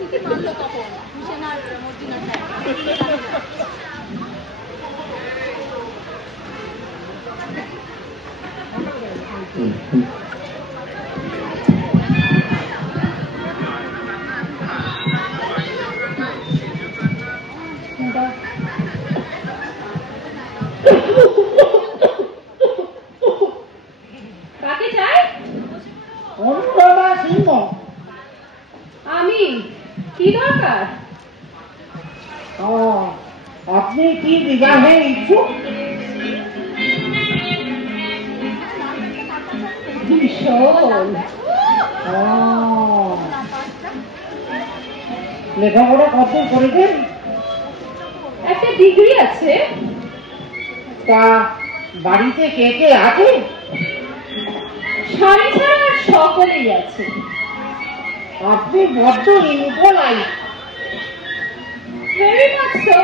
City মারলো তখন হুসেন আর মর্জিনা কাকে চাই? অনুরাধা সিংহ। আমি। কি দরকার? আপনি কি বিবাহে ইচ্ছুক? ভীষণ। লেখাপড়া কত করেছেন? একটা ডিগ্রি আছে। তা বাড়িতে কে কে আছে? স্বামী ছাড়া সকলেই আছে। আপনি বড্ড ইম্পোলাইট। Very much so.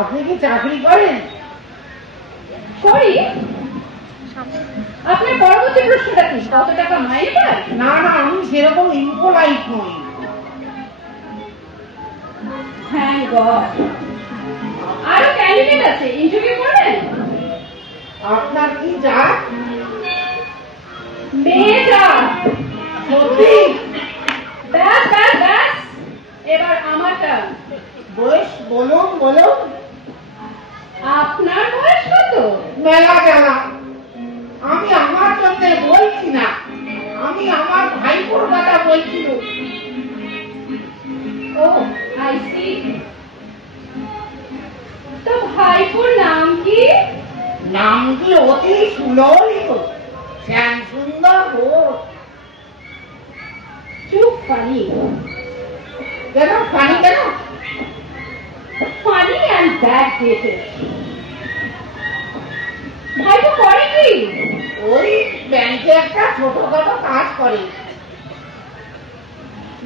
আপনি কি চাকরি করেন? করি। আপনার পরবর্তী প্রশ্নটা কি? কত টাকা মাইনে পান? না না, আমি সেরকম ইম্পোলাইট নই। Thank god. আরো ক্যান্ডিডেট আছে, ইন্টারভিউ করবেন? আপনার কি জাত? মেয়েটা। সত্যি? ব্যাস ব্যাস ব্যাস, এবার আমার টার্ন। বয়স বলুন বলুন। আপনার বয়স কত? মেলা মেলা। আমি আমার জন্য বলছি না, আমি আমার ভাইপোর কথা বলছিল। ও আই সি। তো ভাইপোর নাম কি? নাম কি অতি সুললিত, শ্যাম সুন্দর ঘোষ। চুপ। ফানি। কেন ফানি কেন? Funny and bad dated. ভাইপো করে কি? ওই ব্যাংকে একটা ছোটখাটো কাজ করে।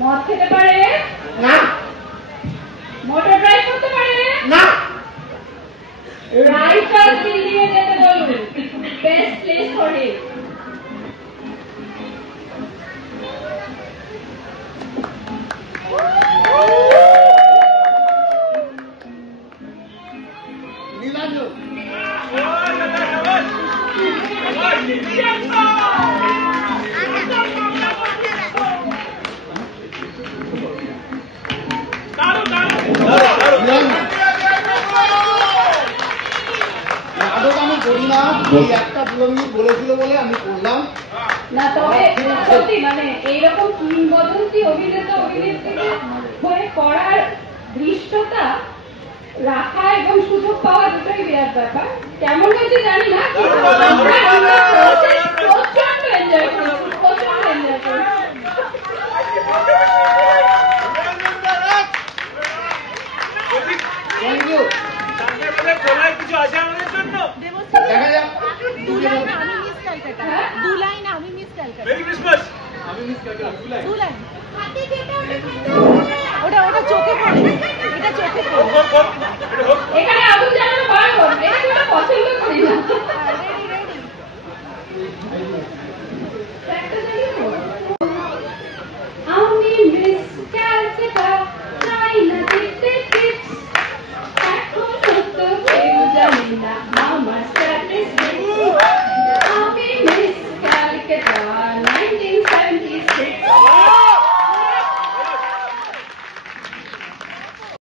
মদ খেতে পারে? না মোটর ড্রাইভ করতে পারে? না। রাইফেল বিল্ডিং এ যেতে বলুন, best place for him. Nilanjan. নাটক আমি করি না, এই একটা 2 মিনিট বলেছিল বলে আমি করলাম না। তবে সত্যি মানে এইরকম কিংবদন্তি অভিনেতা অভিনেত্রীকে হয়ে করার দৃশ্যতা রাখা এবং সুযোগ পাওয়া দুটোই বিরাট ব্যাপার। কেমন হয়েছে জানি না, প্রচন্ড এনজয় করেছি, প্রচন্ড এনজয় করেছি। Thank you. কিছু আছে আমাদের জন্য। দেখা যাক। দু লাইন আমি মিস ক্যালকাটা। Merry Christmas. আমি মিস ক্যালকাটা। দু লাইন। ওটা ওটা চোখে পড়ে, এটা চোখে পড়ে। এখানে আগুন জ্বালানো বারণ, এটা পছন্দ